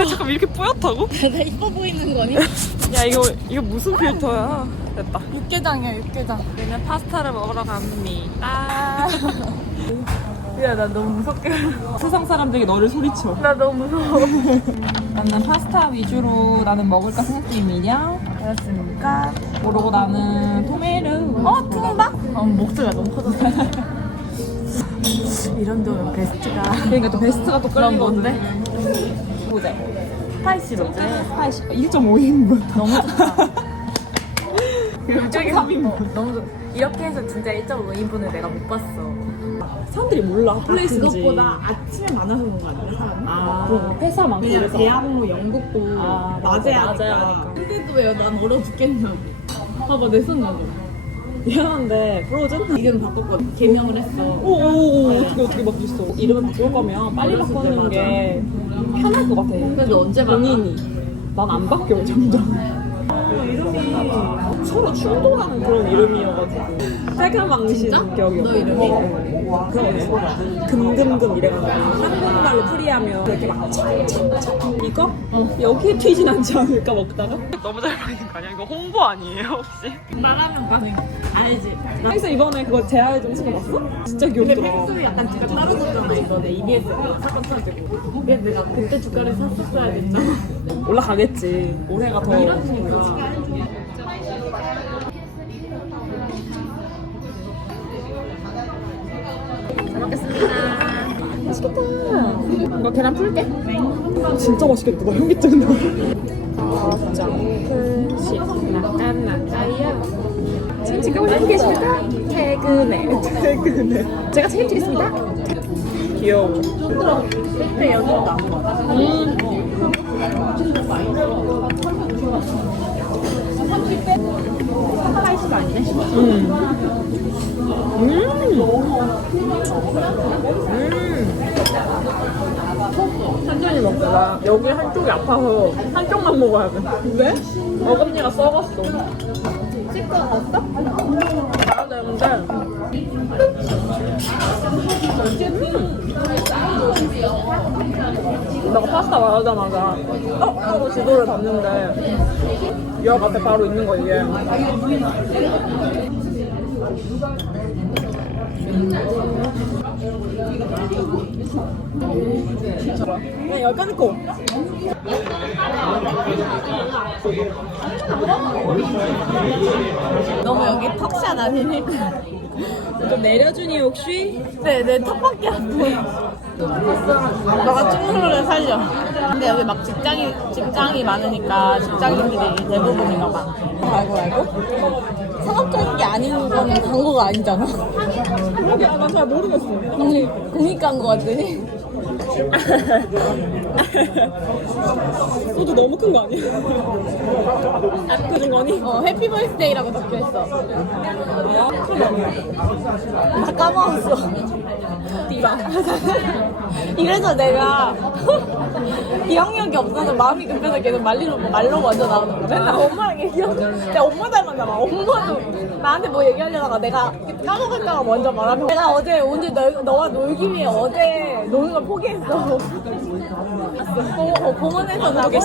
근데 잠깐 이렇게 뿌옇다고? 내가 이뻐 보이는 거니? 야 이거 이거 무슨 필터야? 됐다. 육개장이야 육개장. 우리는 파스타를 먹으러 갑니다. 야 나 너무 무섭게. 세상 사람들이 너를 소리쳐. 나 너무 무서워. 나는 파스타 위주로 나는 먹을까 생각 중입니다. 그렇습니까? 그러고 나는 토메르. 어 통박? 어 목소리가 너무 커졌어. 이런 도 베스트가 그러니까 또 베스트가 또 끌리거든. 뭔데? 보자. 스파이시로즈 80, 1.5인분. 너무 좋다. 갑자기 3인분. 어, 너무 좋. 이렇게 해서 진짜 1.5인분을 내가 못 봤어. 사람들이 몰라. 플레이스인지. 그것보다 아침에 많아서 그런 거 아니야 사람이? 아, 회사 많고 왜냐면 그래서. 대학로 영국도 아, 낮에 맞아, 하니까. 근데도 왜 난 얼어 죽겠냐고 봐봐 내 손 나고 미안한데 프로즌? 이름 바꿨거든 개명을 했어 오오오 어떻게 어떻게 바뀌었어? 이름을 바꿀 거면 빨리 어렸을 때 바꾸는. 게 편할 것 같아. 그래도 언제 바꿔? 본인이 난 안 바뀌어 점점. 이름이 서로 충돌하는 그런 이름이어가지고 빨간망신 진짜? 격이었어. 너 이름이? 있어. 금금금 이래가지고 한국말로 풀이하면 이렇게 막 찹찹찹 이거 여기에 튀진 않지 않을까 먹다가 너무 잘 보이는 거 아니야? 이거 홍보 아니에요 혹시? 나가면 가능 알지? 나 그래서 이번에 그거 제아의 정수가 봤어? 진짜 근데 귀엽더라. 펭수이 약간 주가 떨어졌잖아 이번에 EBS 사건 터지고 그래서 내가 그때 주가를 샀었어야 됐나 올라가겠지. 올해가 더. 이러니까 맛있겠다. 이거 계란 풀게. 진짜 맛있겠다. 나 현기증 나. 낙간 낙가요. 지금 지금 하고 계십니까? 퇴근해. 퇴근해. 제가 책임지겠습니다. 귀여워. 그때 여기다 음. 음. 음. 음. 여기 한쪽이 아파서 한쪽만 먹어야 돼. 왜? 어금니가 썩었어. 씻고 갔어? 가야 되는데. 내가 파스타 말하자마자 어? 하고 지도를 봤는데 역 앞에 바로 있는 거 이게. 그냥 여기 끊고 너무 여기 턱샷 아니니까 좀 내려주니 혹시? 네 내 턱밖에 안 보여. 너가 충무를 살려. 근데 여기 막 직장이 직장이 많으니까 직장인들이 대부분인가 봐. 알고 알고? 상업적인 게 아닌 거는 광고가 아니잖아. 그러게 난잘 모르겠어. 공익 공익 광고 같더니 소주 너무 큰 거 아니야? 안 그런 거니? 어 해피 벌스데이라고 적혀 있어 다 까먹었어 이래서 내가 기억력이 없어서 마음이 급해서 계속 말리로 말로 먼저 나오는 거야. 맨날 엄마랑 얘기하고 내가 엄마 닮았나 봐. 엄마도 나한테 뭐 얘기하려다가 내가 까먹을까봐 먼저 말하면 내가 어제 오늘 너, 너와 놀기 위해 어제 노는 걸 포기했어. 공, 어, 공원에서 자고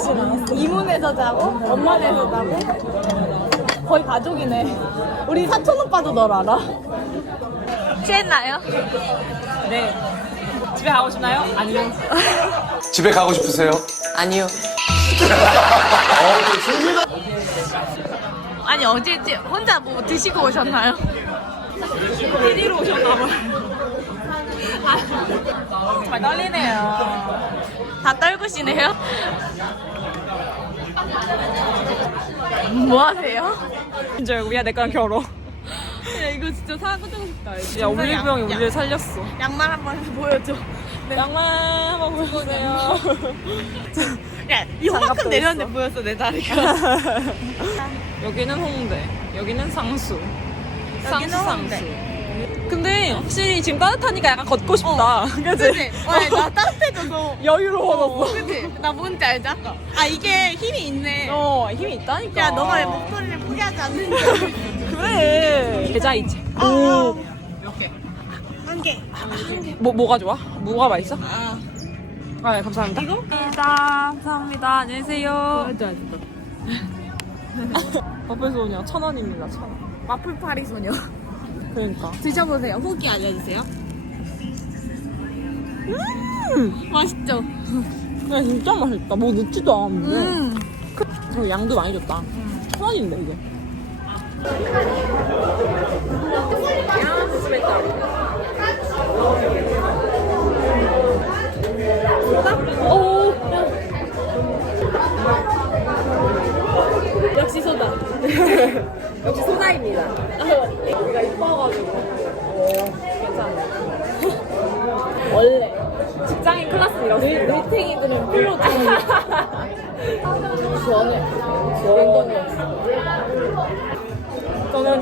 이문에서 자고 엄마네에서 자고 거의 가족이네. 우리 사촌 오빠도 널 알아. 취했나요? 네 집에 가고 싶나요? 아니요 집에 가고 싶으세요? 아니요. 아니 어제 지- 혼자 뭐 드시고 오셨나요? PD로 오셨나봐요 아, 정말 떨리네요 다 떨구시네요. 뭐 하세요? 이제 우리야 내 거랑 결혼 야 이거 진짜 사고 고 싶다. 야 올리브영이 우리를 살렸어 양말 한번 보여줘. 양말 한번 보여주세요 야 장갑도 이만큼 내렸는데 보였어 내 다리가. 여기는 홍대 여기는 상수 상수. 상수 근데 확실히 지금 따뜻하니까 약간 걷고 싶다 그치? 그치? 와, 나 따뜻해져서. 여유로워졌어 그치? 나 뭔지 알지 아까? 아 이게 힘이 있네. 어 힘이 있다니까 야 너가 왜 목소리를 포기하지 않는지. 그래 계좌 이체 아, 오. 한 개. 뭐, 뭐가 좋아? 뭐가 맛있어? 아 아, 네, 감사합니다. 이거? 감사합니다. 안녕하세요. 맞아, 맞아. 버블 소녀 천 원입니다. 천 원. 마플 파리 소녀. 그러니까. 드셔보세요. 후기 알려주세요. 음! 맛있죠? 야 진짜 맛있다. 뭐 넣지도 않았는데. 음. 그리고 양도 많이 줬다. 천 원인데 이게. 역시 소다. 역시 소다입니다. 여기가 이뻐가지고. 괜찮네. 원래 직장인 클래스 늘 늘탱이들은 필로 주는 시원해.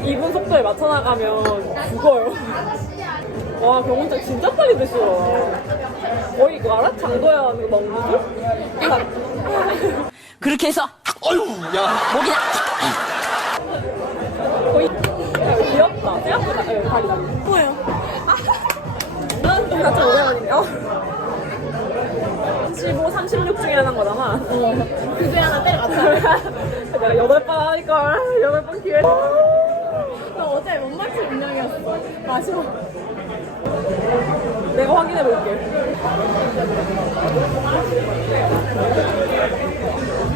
2분 속도에 맞춰 나가면 죽어요. 와, 경운장 진짜 빨리 드시더라 거의 이거 알아? 장도야 하는 거 먹는 거? 그렇게 해서 어휴, 야. 거의 야, 귀엽다. 생각보다 네, 다리 다리. 뭐예요? 난 같이 오래만이네요. 35, 36 중에 하나인 거잖아. 그 중에 하나 때려갔다. 내가 여덟 번 하니까 여덟 번 기회. 나 어제 못 맞출 운명이었어. 아쉬워. 내가 확인해 볼게.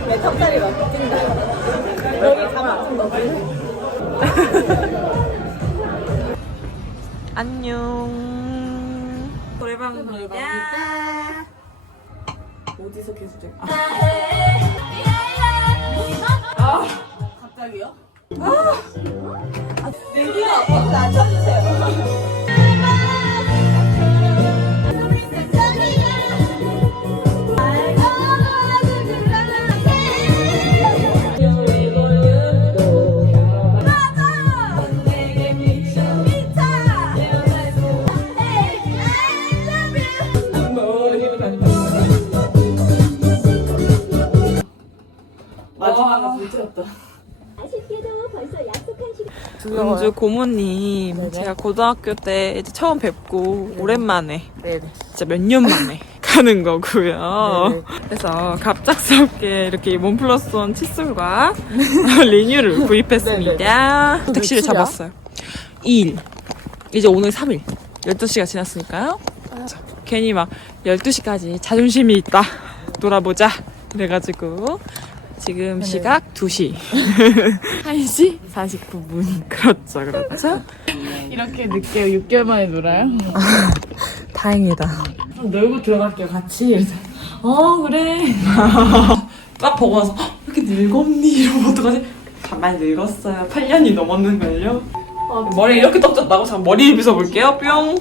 내 턱다리 맞긴다. 여기 가만 좀 넣어줄래? 안녕. 노래방입니다. 어디서 개수제? 갑자기요? 아! 쳐주세요. 마지막에 불태웠다. 은주 고모님, 제가 고등학교 때 이제 처음 뵙고 오랜만에 네네. 진짜 몇 년 만에 가는 거고요. 그래서 갑작스럽게 이렇게 원 플러스 원 칫솔과 리뉴를 구입했습니다. 택시를 며칠이야? 잡았어요. 2일. 이제 오늘 3일. 12시가 지났으니까요. 자, 괜히 막 12시까지 자존심이 있다. 놀아보자. 그래가지고 지금 시각 2시. 1시 49분. 그렇죠, 그렇죠. 이렇게 늦게 6개월 만에 놀아요? 다행이다. 놀고 들어갈게요, 같이. 이래서. 어, 그래. 딱 보고 나서 "헉, 왜 이렇게 늙었니? 이러면 어떡하지? 많이 늙었어요. 8년이 넘었는걸요. 머리 이렇게 떡졌다고? 잠깐 머리 빗어볼게요. 뿅.